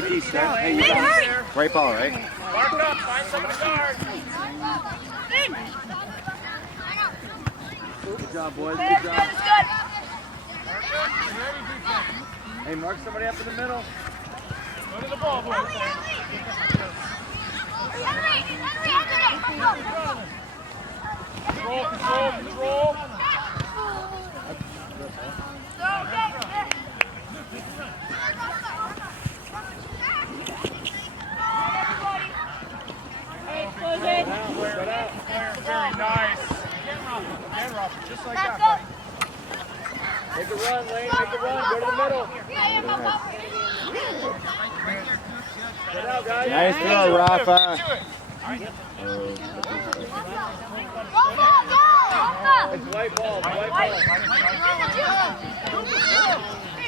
great piece, Steph. Hey, you got it. Great ball, right? Mark up, find someone to guard. Good job, boys. Good job. Hey, mark somebody up in the middle. Go to the ball, boys. Control, control, control. Very nice. Again, Robert, just like that, buddy. Make a run, Lane. Make a run. Go to the middle. Get out, guys. Nice throw, Rafa. It's white ball. White ball.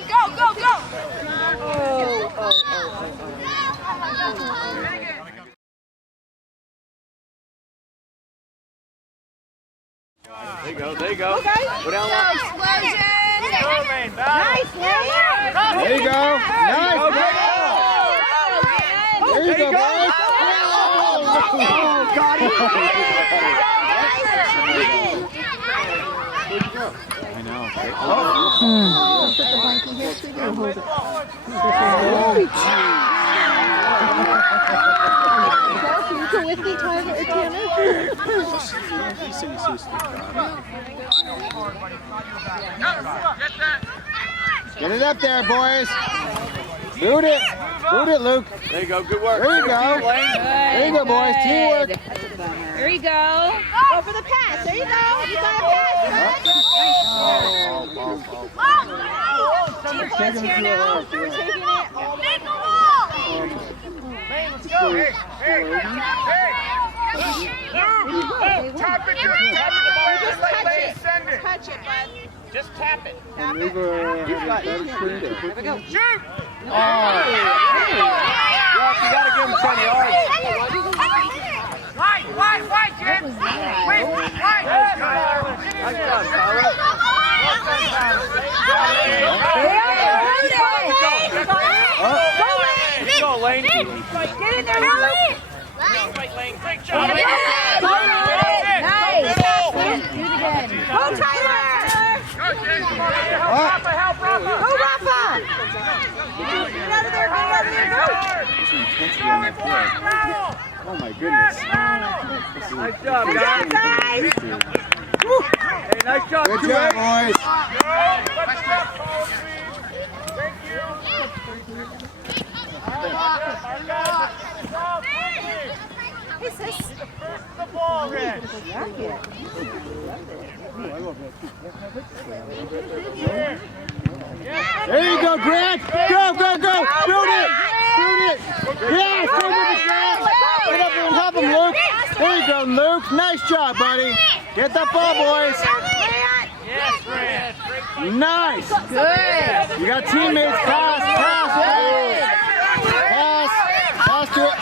Go, go, go. There you go, there you go. Okay. Go down low. Explosion. Nice, There you go. Nice. There you go, boys. Oh, got it. I know. With me, Tyler, or Tanner? Get it up there, boys. Boot it. Boot it, Luke. There you go. Good work. There you go. There you go, boys. Teamwork. There you go. Go for the pass. There you go. You got a pass. Team points here now. We're taking it all the way. Let's go. Hey, hey, hey. Tap it, tap the ball. Just let Lane send it. Touch it, bud. Just tap it. Tap it. You've got it. Shoot. Oh. You got to give him 10 yards. Wide, Jim. Wait, wide. Nice job, Tyler. Let's go, Lane. Get in there, Lane. Great job. Nice. Do it again. Go, Tyler. Help, Rafa. Go, Rafa. Get out of there, go. Oh my goodness. Nice job, Good guys. job, guys. Hey, nice job. Good job, boys. Thank you. Hey, sis. The ball, Red. There you go, Grant. Go. Build it. Yes, go with it, Grant. Get up and help him, Luke. There you go, Luke. Nice job, buddy. Get that ball, boys. Yes, Red. Nice. Good. You got teammates. Pass to it.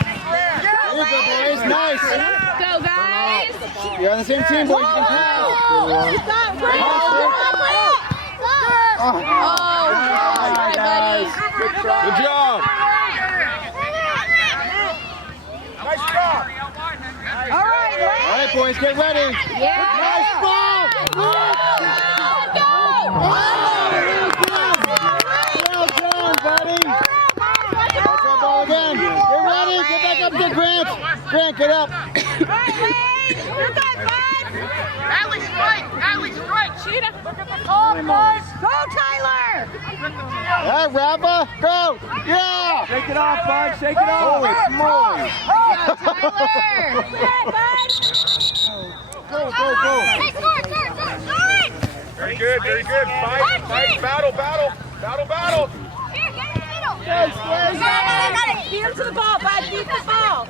There you go, boys. Nice. Go, guys. You're on the same team, boys. You can pass. Oh, sorry, buddy. Good job. Nice job. All right, All right, boys, get ready. Yeah. Nice ball. Well done, buddy. Watch that ball again. Get ready. Get back up there, Grant. Grant, get up. You're good, bud. Alley strike. Cheetah. Look at the call, boys. Go, Tyler. All right, Rafa. Go. Yeah. Shake it off, bud. Shake it off. Holy moly. Go, Tyler. Good, bud. Go. Very good. Fight. Battle. Here, get in the middle. Got it. Feed him to the ball, bud. Feed the ball.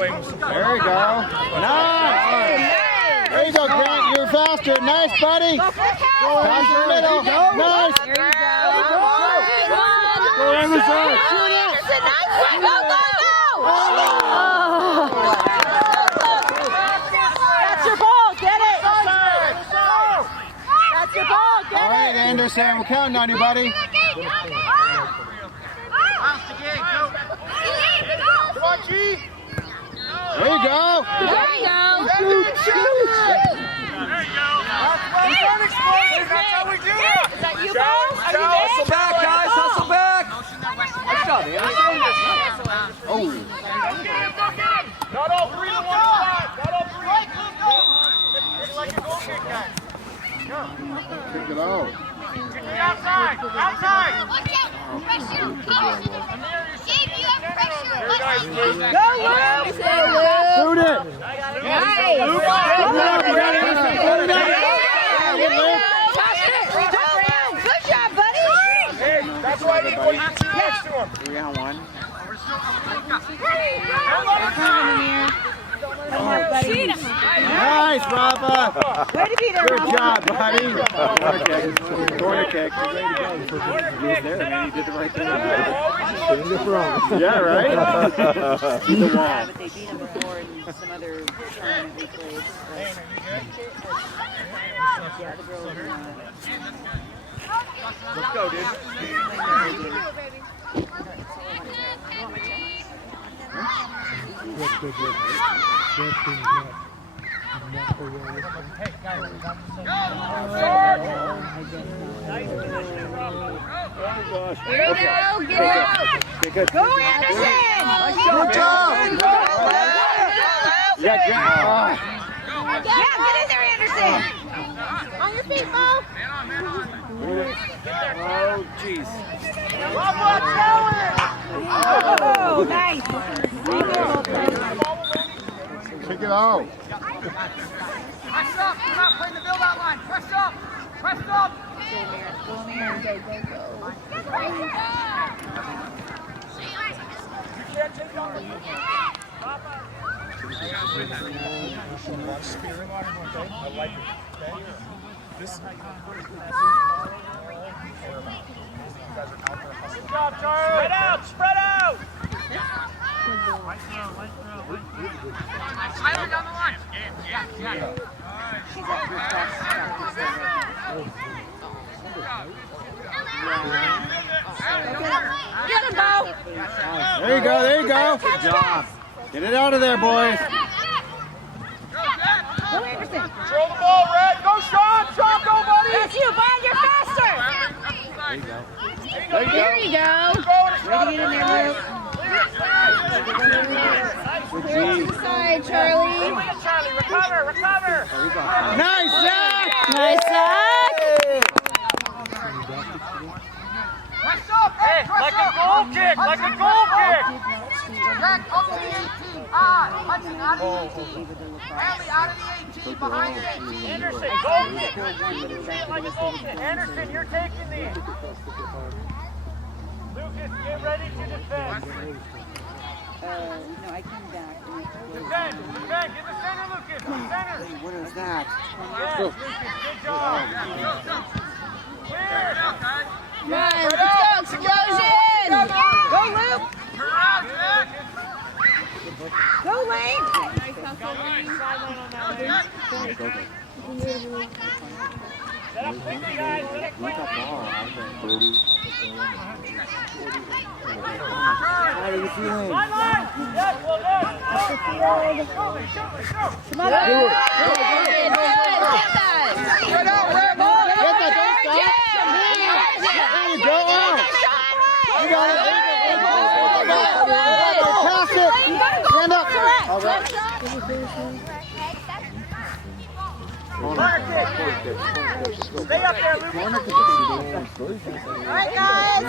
There you go. Nice. There you go, Grant. You're faster. Nice, buddy. Go for the Pass count. the middle. Nice. There you go. Go, Amazon. Shoot it. That's a nice one. Go. That's your ball. Get it. That's your ball. Get it. All right, Anderson. We're counting on you, buddy. Come on, G. There you go. There you go. Shoot. That's how we do it. Is that you, Bo? Are you there? Hustle back, guys. Hustle back. Nice job, Anderson. Oh. Not all three in one spot. Not all three. It's like a goal kick, guys. Kick it out. Outside. Outside. Watch out! Pressure! Gabe, you have pressure! Watch out! Go, Luke! Shoot it. Nice! Good job, you got it. Good job, buddy! Hey, that's why I need one next to him. 3-on-1. Nice, Rafa. Way to be there, Good Rafa. job, buddy. Corner kick. He was there, man. He did the right thing. Yeah, right? See the wall. But they beat him before in some other tournament we played. Yeah, the girls Let's go, dude. Here we go, get out! Good. Go, Anderson! Good job. Yeah, good. Yeah, get in there, Anderson! On your feet, Bo! Oh, jeez. Oh, nice! Kick it out. Press up. We're not playing the build-out line. Press up. Press up. You can't take on the I like it. This good job, Charlie. Spread out. Spread out. Tyler down the line. Yeah. Get him, Bo! There you go, there you go. Good job. Get it out of there, boys. Go, Anderson! Control the ball, Red. Go, Sean. Sean, go, buddy. That's you, Bud! You're faster! There you go. Here you go! Ready to get in there, Here's the side, Charlie. Charlie, recover. Nice sack. Nice sack! Press up. Hey, like a goal kick. Jack, up to the 18. Hudson, out of the 18. Bradley, out of the 18, behind the 18. Anderson, goal kick. Treat it like a goal kick. Anderson, you're taking these. Lucas, get ready to defend. no, I came back. Defend, get the center, Lucas. Center. What is that? Yes, Lucas, good job. Clear. Come on, let's go, explosion! Go, Luke! Go, Lane! Set up quickly, guys. Set up quickly. How are you feeling? Sideline. Yes, well done. Come on, good! Get that! Get that, don't stop. There you go. You got it. Pass it. Stand up. All right. Stay up there, Lucas. All right, guys!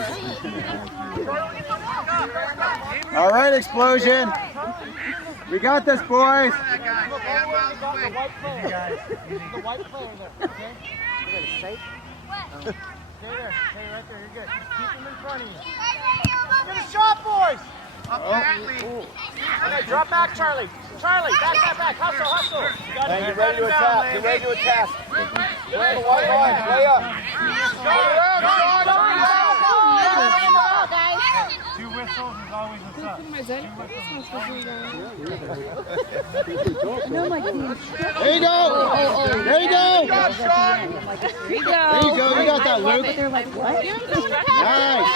All right, explosion. We got this, boys. The white player, guys. The white player there, okay? You got a safe? Stay there. Stay right there. You're good. Just keep him in front of you. Get a shot, boys. Okay, drop back, Charlie. Charlie, back. Hustle. You got Get ready to attack. Get ready to attack. Play the white line. Play up. Two whistles. Pickles is always what's up. No, my team. There you go. There you go. There you go. There you go. You got that, Luke. They're like, what? Nice.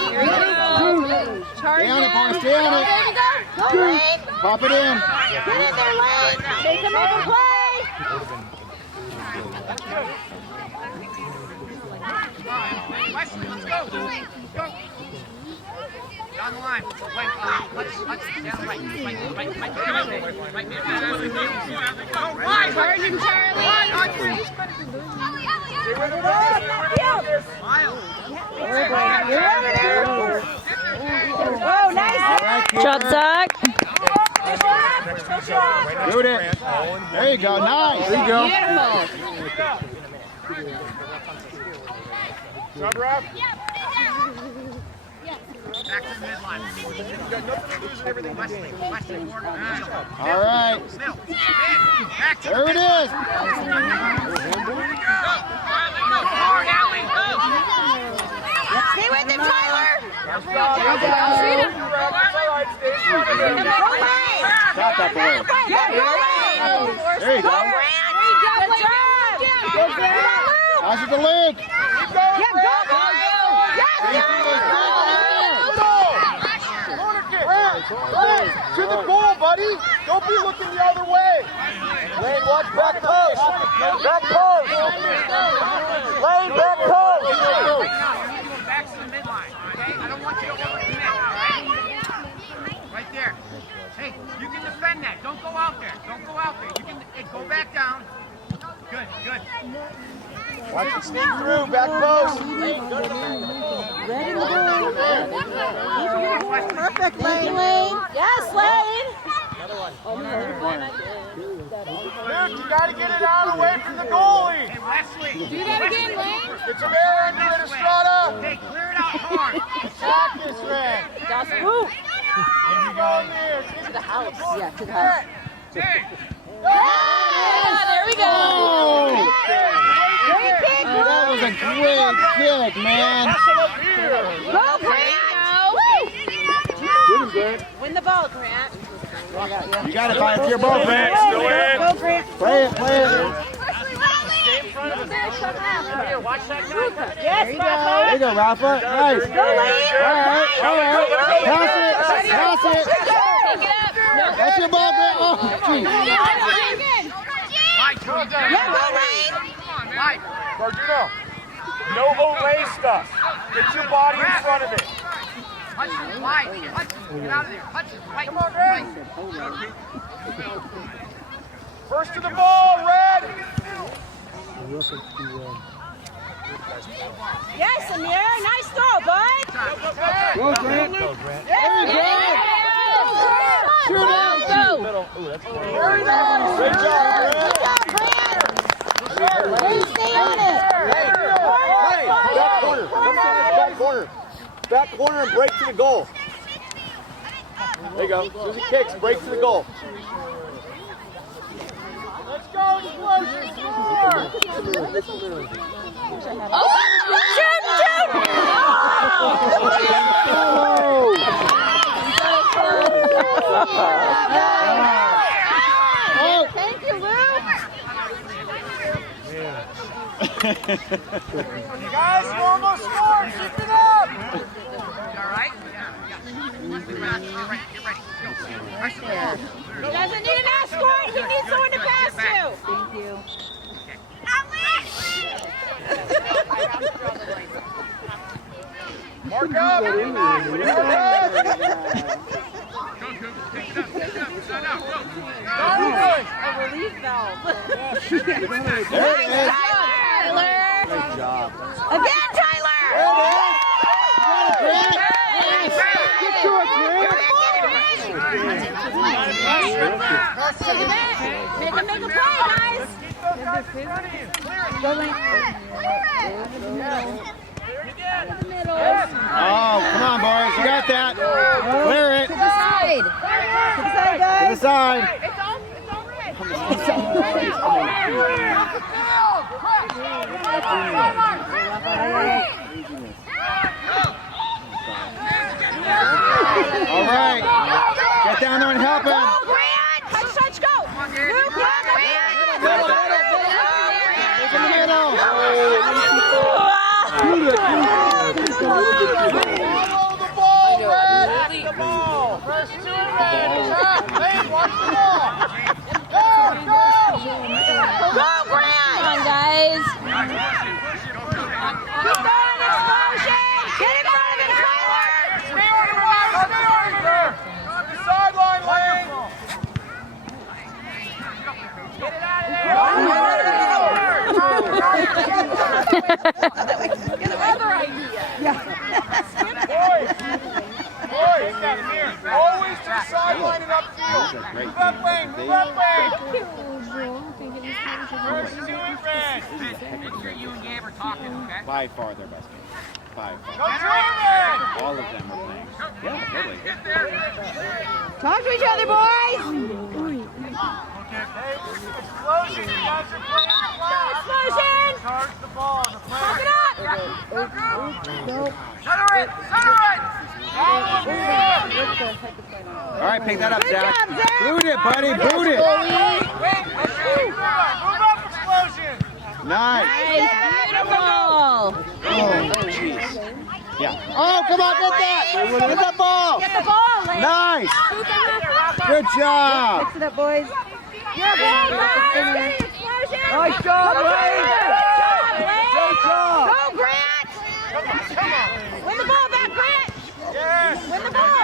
Charge Stay on it, it. boys. Stay on it. There you go. Go, Lane. Pop it in. Get in there, Lane. Make him make a play. Wesley, let's go. Let's go. Down the line. Wait, let's down right. Right. Charge him, Charlie. You're over there. Oh, nice. Shot, Zach. Shoot it. There you go. Nice. There you go. Shove, Rob. Back to the midline. You've got nothing to lose and everything. Wesley, corner. All right. Still. Back to There it is. Stay with him, Tyler. Stop that boy. There you go. Pass it to Luke. To the goal, buddy. Don't be looking the other way. Lane, watch back post. Back post. Lane, back post. Back to the midline, okay? I don't want you to overcommit, all right? Right there. Hey, you can defend that. Don't go out there. Don't go out there. You can go back down. Good, good. Watch it sneak through. Back post. Red in the goal. Perfect, Lane. Yes, Lane. Luke, you got to get it out away from the goalie. Hey, Wesley. Do that again, Lane. Get some air into it, Estrada. Hey, clear it out hard. Attack this man. Just whoop. To the house. Yeah, to the house. There we go. Great kick, That was a great kick, man. Go, Grant. Win the ball, Grant. You got it, It's your ball, Grant. Go, Grant. Play it, play it. Here, watch that guy. Yes, There Rafa. you go, Rafa. Nice. Go, Lane. All right. Pass it. Pass it. Pick it up. No. That's your ball, Grant. Oh, geez. Yeah, go, Lane. Mike, Cardino, no Olay stuff. Get your body in front of it. Hudson, wide. Hudson, get out of there. Hudson, right. Come on, Red. First to the ball, Red. Yes, Amir. Nice throw, bud. Go, Grant. There you go. Shoot out. Go. Great job, Grant. Stay on it. Hey, back corner. Come to this back corner. Back corner and break to the goal. There you go. Susie kicks, break to the goal. Let's go, Explosion! Oh, shoot, shoot. Oh. Thank you, Luke. You guys, you almost scored. Keep it up. All right? He doesn't need an escort. He needs someone to pass to. Thank you. Mark up. A relief valve. Nice, Tyler. Great job. Again, Tyler. Get to it, Grant. Make him make a play, guys. Go, Lane. Oh, come on, boys. You got that. Clear it. To the side. To the side, guys. To the side. All Go, Grant! Come on, guys. Keep going, explosion! Get in front of him, Tyler! Stay on the line, stay on there! Go up the sideline, Lane! Get it out of there! Get another idea. Boys, always to the sideline and upfield. Move up lane, move up lane. First two in red. Make sure you and Gabe are talking, okay? By far their best game. By Go far. Truman! All of them are playing. Yeah, totally. Talk to each other, boys. Hey, explosion, you guys are playing the flat. Explosion! Charge the ball, the Pop flag. it up! Center it, center it! All right, pick that up, Good Zach. job, Zach. Boot it, buddy. Boot it. Wait, move up, explosion! Nice. Nice, beautiful. Oh, jeez. Yeah. Oh, come on, get that! Get that ball! Get the ball, Lane. Nice. Shoot them up. Good job. Fix it up, boys. You're ball, Lane. Explosion. Nice job, Lane. Good job, Lane. Good job. Go, Grant. Come on. Win the ball back, Grant. Yes! Win the ball.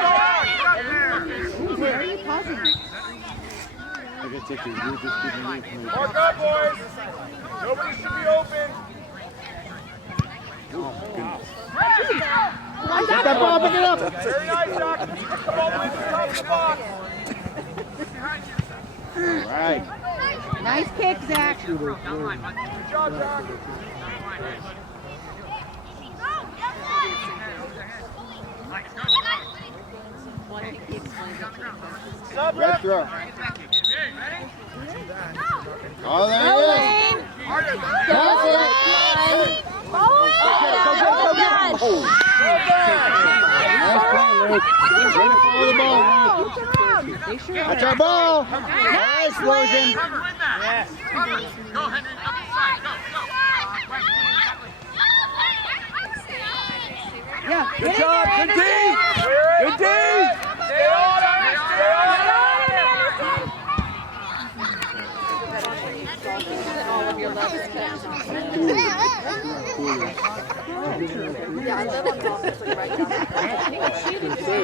Mark up, boys! Nobody should be open! Get that ball, pick it up! Very nice, Doc. Keep the ball in the top of the box. All right. Nice kick, Zach. Good job, Doc. Sub Red rep. throw. Oh, there Go, it is. Lane. Pass it. Follow it. Well done. Nice play, Luke. Way to follow the ball, Luke. That's our ball. Nice, Explosion. Yes. Go, Henry. Up the side. Go, go. Yeah. Good job, good D! Good D! Stay on it. Stay on it.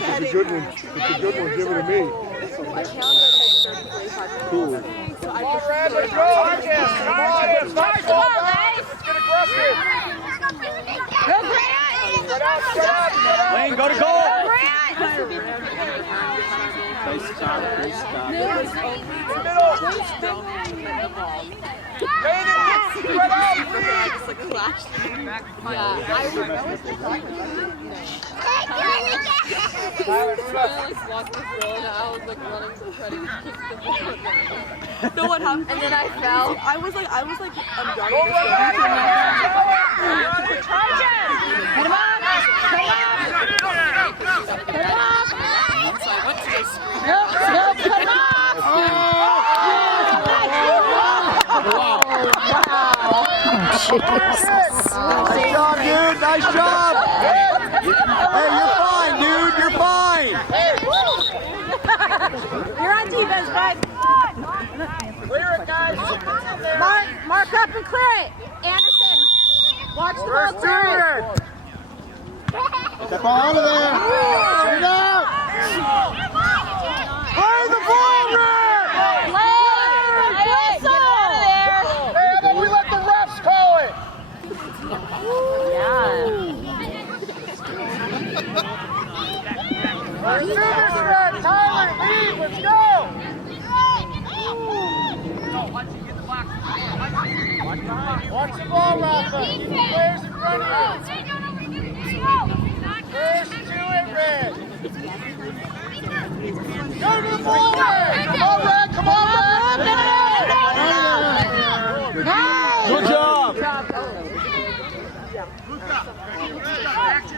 It's a good one. It's a good one. Give it to me. Cool. Come on, Red. Let's go. Come on. It's not fall back. Let's get aggressive. Go, Grant. Spread out, spread out, spread out. Lane, go to Go, goal! Grant. Nice stop. Good stop. Middle. Lane, spread out, please. No, what happened? And then I fell. I was like, I'm jogging. Don't let that Charge him. Hit him up. Hit him up. Hit him up. So I went to go scream. Nope, put him up. Nice job, dude. Nice job. Hey, you're fine, dude. You're fine. You're on defense, bud. Clear it, guys. Mark up and clear it. Anderson, watch the ball First clear it. two. Get that ball out of there. Get it out. Play the ball, Red! Whistle. Hey, how about we let the refs call it? Let's do this, Red. Tyler, lead. Let's go. Watch the ball, Rafa. Keep the players in front of you. First two in red. Go to the ball, Red. Come on, Red. Come on, Red. Good job.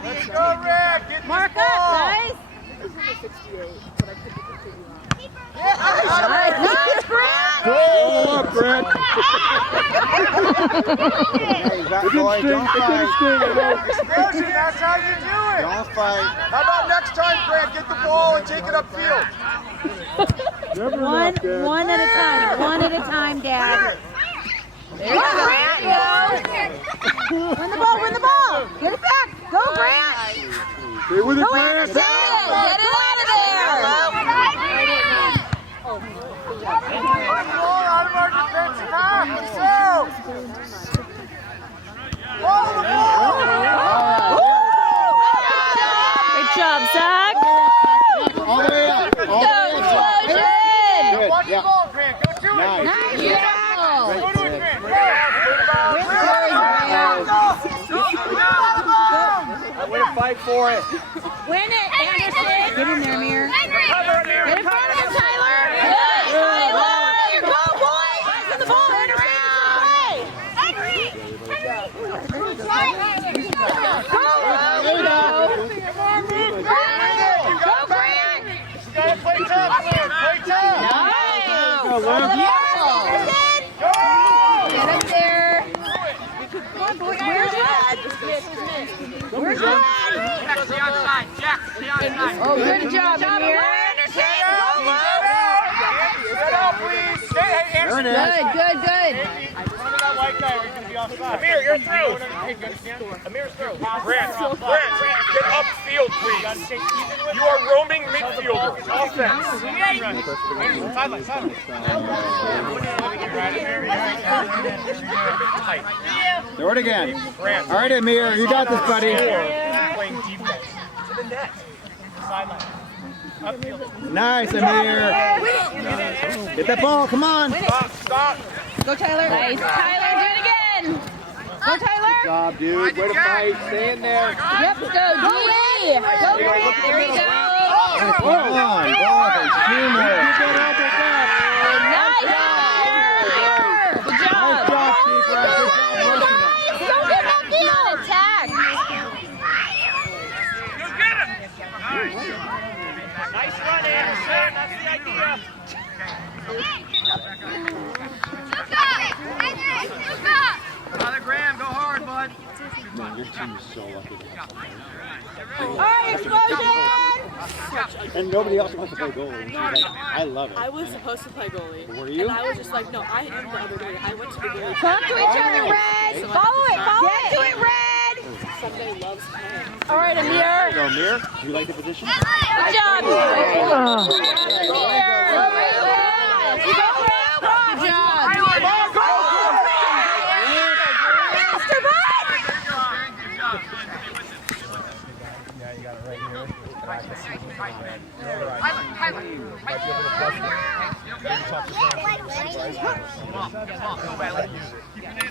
Let's go, Red. Get Mark this up, ball. guys. Yeah. Nice, Grant. Go up, Brett. Hey, you got boy. Don't fight. Explosion, that's how you do it. Don't fight. How about next time, Grant, get the ball and take it upfield? One at a time. One at a time, Dad. There you go. Win the ball, win the ball. Get it back. Go, Grant. Stay with it, Go, Grant. Anderson. Get it out of there. Out of our defensive half. Let's go. Follow the ball. Great job, Zach. All the way up. All the way up. Explosion. Good, Watch the yeah. ball, Grant. Go to it. Nice. Go to it, Grant. Way to fight for it. Win it, Anderson. Get in there, Amir. Get in front of him, Tyler. Good, Tyler. Go, boys. Pass the ball. Turn around. Go, Go, Grant. Gotta play tough, Grant. Play tough. Nice. Go, Lynn. Get up there. Where's Ed? Where's Ed? Jack, the outside. Jack, the outside. Oh, good job, Amir. Anderson. Set up, please. Hey, Anderson. Good, good, good. Run to that white guy or he's going to be offside. Amir, you're through. Amir's through. Grant, get upfield, please. You are roaming midfielder. Offense. Sideline, sideline. Throw it again. Grant. All right, Amir, you got this, buddy. Playing defense. To the net. Sideline. Upfield. Nice, Amir. Get that ball, come on. Stop. Go, Tyler. Nice. Tyler, do it again. Go, Tyler. Good job, dude. Way to fight. Stay in there. Yep, go, D. Go, Grant. There you go. Come on, boys. Teamwork. Nice. Good job. Nice job, Steve. Good job working it. Don't get back in. Attack. Go get him. Nice run, Anderson. That's the idea. Father Graham, go hard, bud. Man, your team is so lucky. All right, explosion. And nobody else wants to play goalie. And she's like, I love it. I was supposed to play goalie. Were you? And I was just like, no, I am the other goalie. I went to the goalie. Talk to each other, Red. Follow it. Get to it, Red. Sunday loves playing. All right, There Amir. you go, Amir. You like the position? Good job.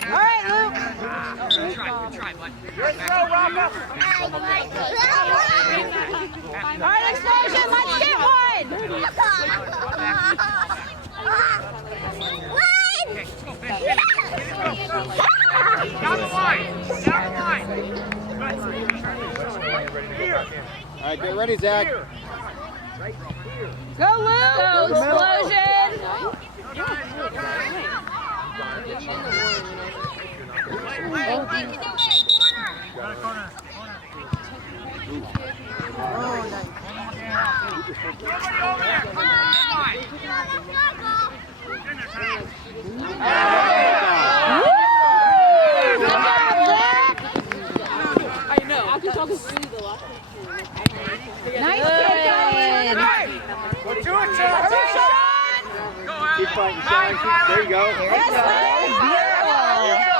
All right, Luke. Try, bud. Your throw, Rocco. All right, explosion. Let's get one. Down the line. Down the line. All right, get ready, Zach. Go, Luke. Go, explosion. I know. After talking to you the last time. Nice. Go to it, Sean. Keep fighting, Sean. There you go.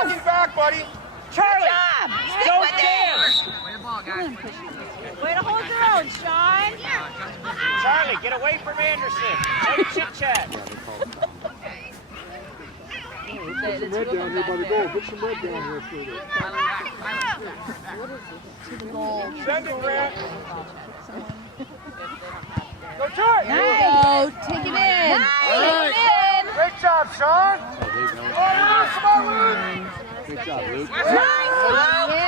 Get back, buddy. Charlie. Don't dance. Way to hold your own, Sean. Charlie, get away from Anderson. Don't chit chat. Put some red down here by the goal. Put some red down here for this. Send it, Grant. Go to it. Nice. Take it in. Nice. Take it in. Great job, Sean. Good job, Luke. Nice, Luke.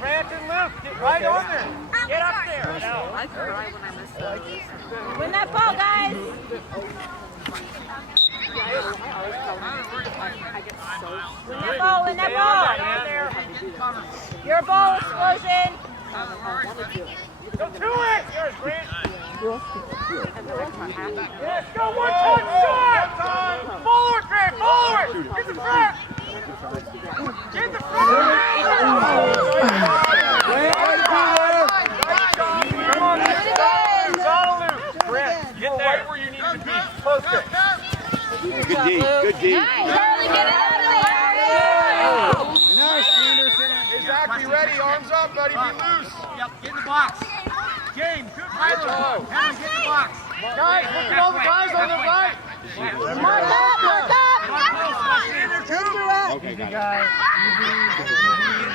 Grant and Luke, get right on there. Get up there. I cry when I miss that. Win that ball, guys. Win that ball, win that ball. Your ball, explosion. wanted to. Go to it! Yours, Grant! Yes, go one time shot! Follow it, Grant, follow it! Get the front! Get the front! Come on, Grant, get right where you need to be. Perfect. Good D, good D. Charlie, get out of there! Nice, Anderson. Exactly ready. Arms up, buddy. Be loose. Yep, get in the box. James, good Tyler. Henry, get in the box. Guys, look at all the guys on the right. Mark up, mark up! Okay, got it.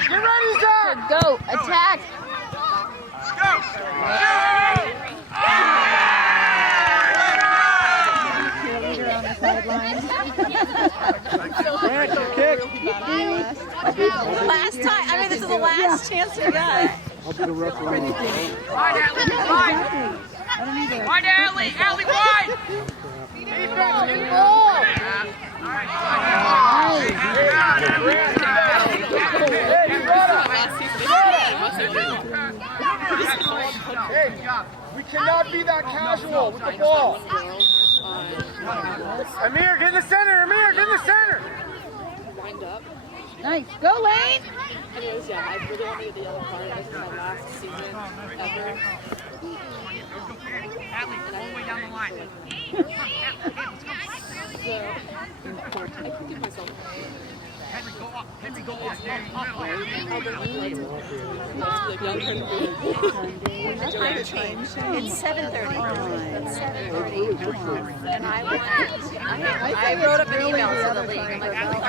Get ready, Zach. Go, attack! Go! Cheerleader on the sidelines. Grant, your kick. Last time. I mean, this is the last chance we got. I'll be the referee. Wide, Allie, wide! Defense, in ball. Hey, we cannot be that casual with the ball. Amir, get in the center. Amir, get in the center. Wind up. Nice, go Lane! Anyways, yeah, I really want to get the yellow card. This is my last season ever. Allie, all the way down the line. So, I can give myself Henry, go up. Henry, go up. I'll bring up later. Like, y'all trying to do The time change. It's 7:30. It's 7:30. And I wrote up an email to the league. I'm like, well, I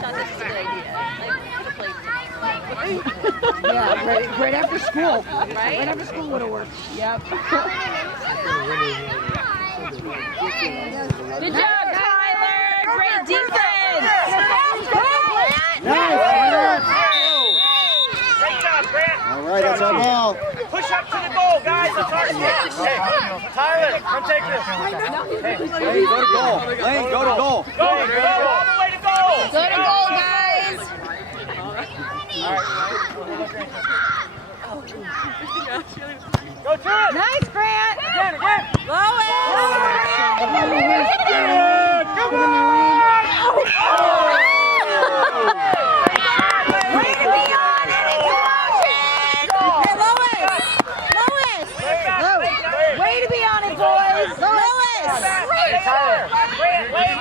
thought this was a good idea. Like, we could have played tonight. Yeah, right after school. Right? Right after school would have worked. Yep. Good job, Tyler! Great defense! Nice, Great job, Grant! all right, that's our ball. Push up to the goal, guys! That's our stick! Hey, Tyler, come take this! Lane, go to goal. Lane, go to goal. Go, all the way to goal! Go to goal, guys! Go to it! Nice, Grant! Again! Lois! Come on! Way to be on any promotion! Hey, Lois! Lois! Way to be on it, boys! Lois!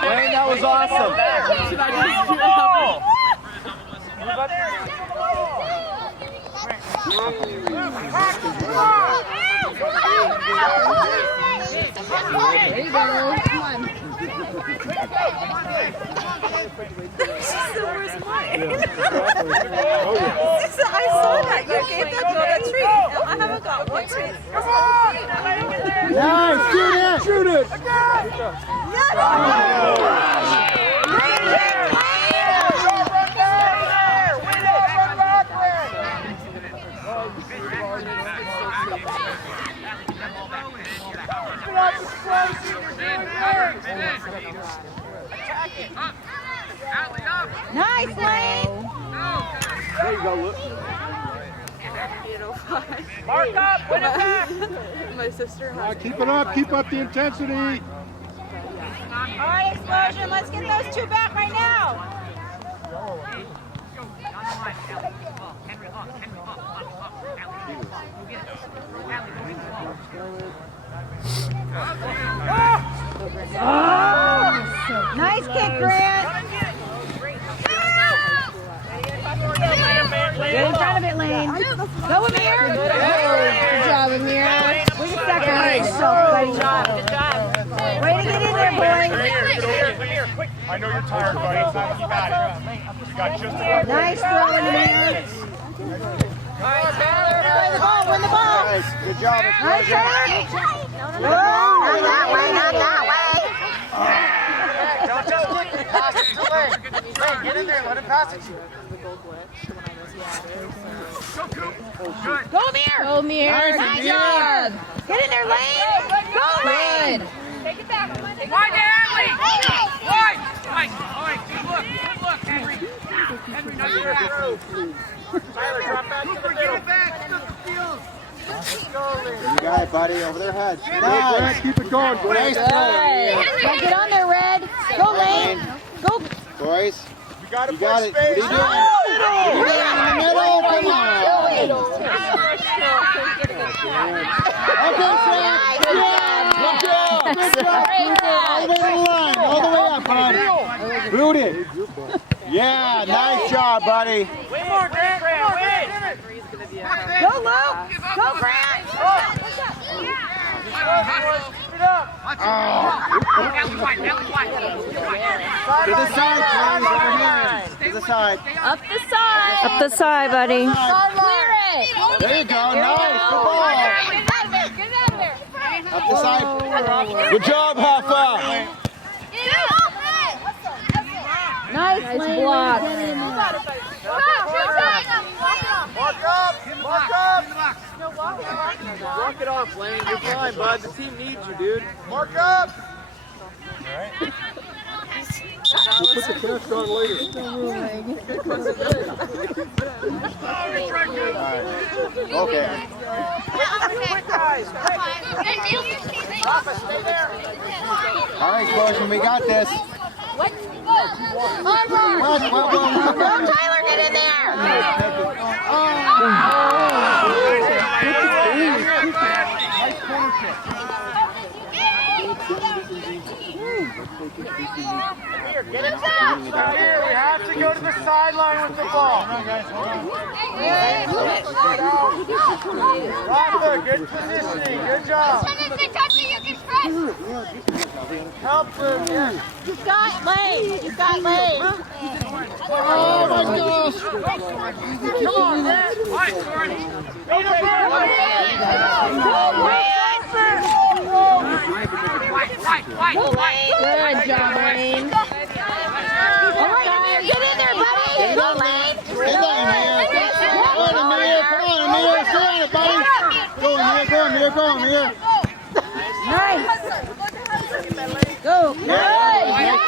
Lane, that was awesome. Should I just do There you go, Lois. Come on. She's the worst one. I saw that. You gave that girl that treat. I haven't got one treat. Nice, shoot it. Shoot it. Nice, Lane! There you go, look. Mark up! Win it back! My sister has Keep it up. Keep up the intensity. All right, Explosion, let's get those two back right now! Nice kick, Grant! Get in front of it, Lane. Go, Amir! Good job, Amir. Wait a second. Good job. Way to get in there, boys. Here, quick! I know you're tired, buddy. You got it. You got just enough. Nice throw, Amir. Win the ball, win the ball. Nice. Good job. Nice, Tyler. Whoa, not that way, not that way. Don't just kick it. Pass it to Lane. Lane, get in there. Let him pass it to you. Go, Amir. Go, Amir. Nice job. Get in there, Lane. Go, Lane. Take it back. Wide, Allie! Wide! All right, good look, Henry. Henry, nice grab. Tyler, drop back to the middle. right, buddy, over their heads. Nice. Nice. Keep it going, boys. Nice. Now get on there, Red. Go, Lane. Go. Boys, You got you got it. What are you doing? Oh, What are you doing in the middle? Come on. Okay, Frank. Good job. Good job. All the way to the line. All the way up, bud. Boot it. Yeah, nice job, buddy. Come on, Grant. Come on, Grant. Go, Luke. Go, Grant. To the side, please. Over here. To the side. Up the side. Up the side, buddy. Clear it. There you go. Nice. Good ball. Up the side. Good job, Hoffa. Nice block. Mark up. Mark up. Walk it off, Lane. You're fine, bud. The team needs you, dude. Mark up. We'll put the cast on later. Okay. All right, Spartan, we got this. What? What? Go, Tyler, get in there. Get it down. Here, we have to go to the sideline with the ball. Rafa, good positioning. Good job. Help him. Yes. You've got Lane. You've got Lane. Oh my gosh! Come on, man. All right, Jordan. Go, Lane. Good job, Lane. All right, Amir, get in there, buddy. Go, Lane. Stay there, Amir. Come on, Amir. Come on, Amir. Stay on it, buddy. Go, Amir. Go, Amir. Go, Amir. Nice. Go. Good. Yes.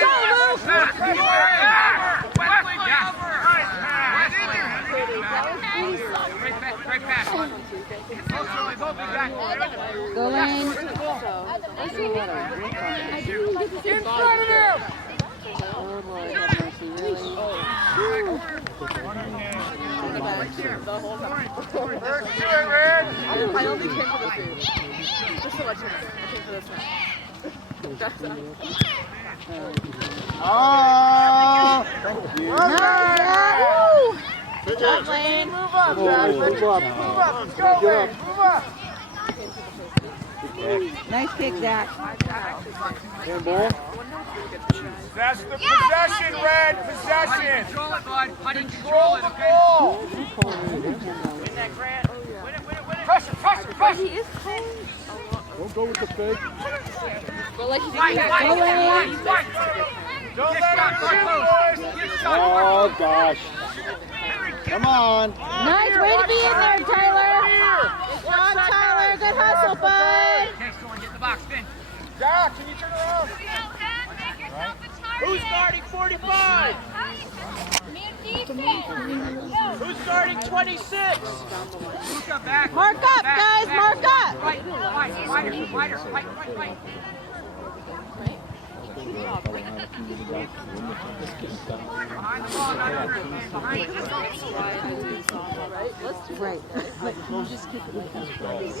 Go, Luke. Go, Lane. Get in front of him. I only came for the food. Just so much. I came for this one. Oh! Good job, Lane. Move up, Jack. Move up. Let's go, Lane. Move up. Nice kick, Zach. Handball. That's the possession, Red. Possession. Control it, bud. Control the ball. Win that, Grant. Win it. Pressure. He is cold. Don't go with the fake. But like he's White. Don't let him shoot, boys. Oh gosh! Come on! Nice way to be in there, Tyler. Good job, Tyler. Good hustle, bud. Okay, so get in the box, Finn. Jack, can you turn around? Who's starting 45? Who's starting 26? Luca, back. Mark up, guys. Mark up. Right. Wider. Right. Behind the ball, not under it, man. Behind it. Right. But you just kick it with those legs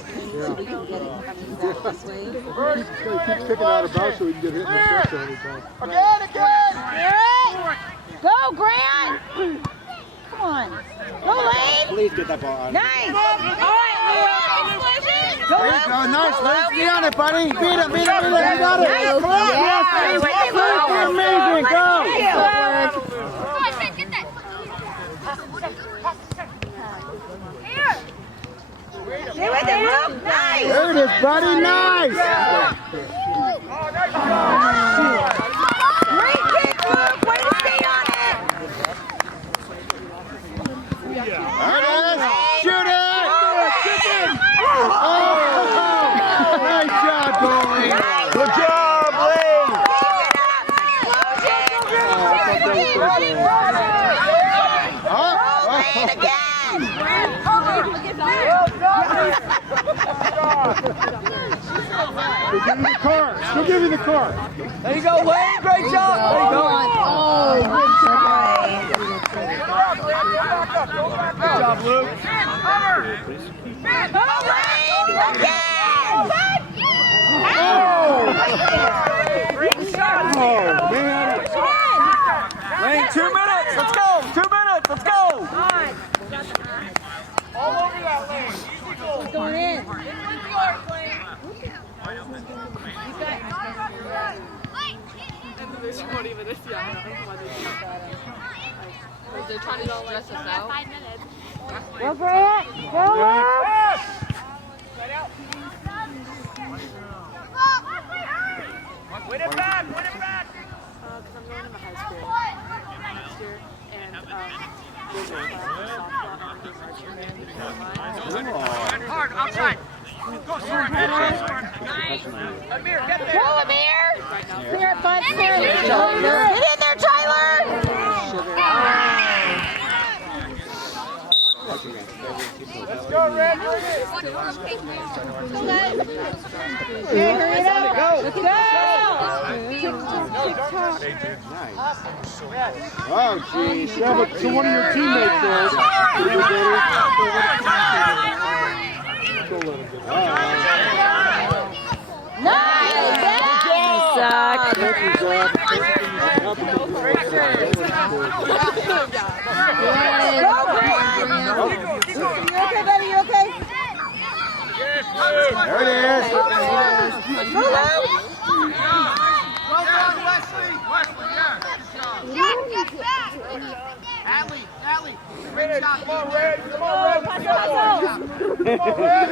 so we can get it coming back this way. Keep kicking out of bounds so we can get hit in the chest every time. Again. Go, Grant. Come on. Go, Lane. Please get that ball out. Nice. All right, Luke. Go, There you Luke. go. Nice. Let's be on it, buddy. Beat him. You got it. Nice. Come on. Yeah. Yes. You're amazing. Go. Stay with it, Luke. Nice. There it is, buddy. Nice. Great kick, Luke. Way to stay on it. There it is. Shoot it. Oh, nice job, goalie. Good job, Lee. Again. She'll give you the car. She'll give you the car. There you go, Wayne. Great job. There you go. Good job, Luke. Wayne, 2 minutes. Let's go. 2 minutes. Let's go. All over that lane. Easy goal. Going in. And this won't even this young. I don't know why they do that. Like, they're trying to stress us out. 5 minutes. Go for it. Go Yes! Win it back! Win it back! Because I'm going to my high school next year, and there's a softball Hard, outside! Go, Sarah! Amir, get there! Go, Amir! Clear it, bud. Clear it. Get in there, Tyler! Let's go, Red! Okay, hurry it up. Let's go! Oh, geez. Yeah, but to one of your teammates there. Nice! Suck. Go, Grant! You okay, buddy? You okay? There it is. Go, Lou! Well done, Wesley! Wesley, yeah! Allie! Great job! Come on, Red! Come on, Red! Come on, Red!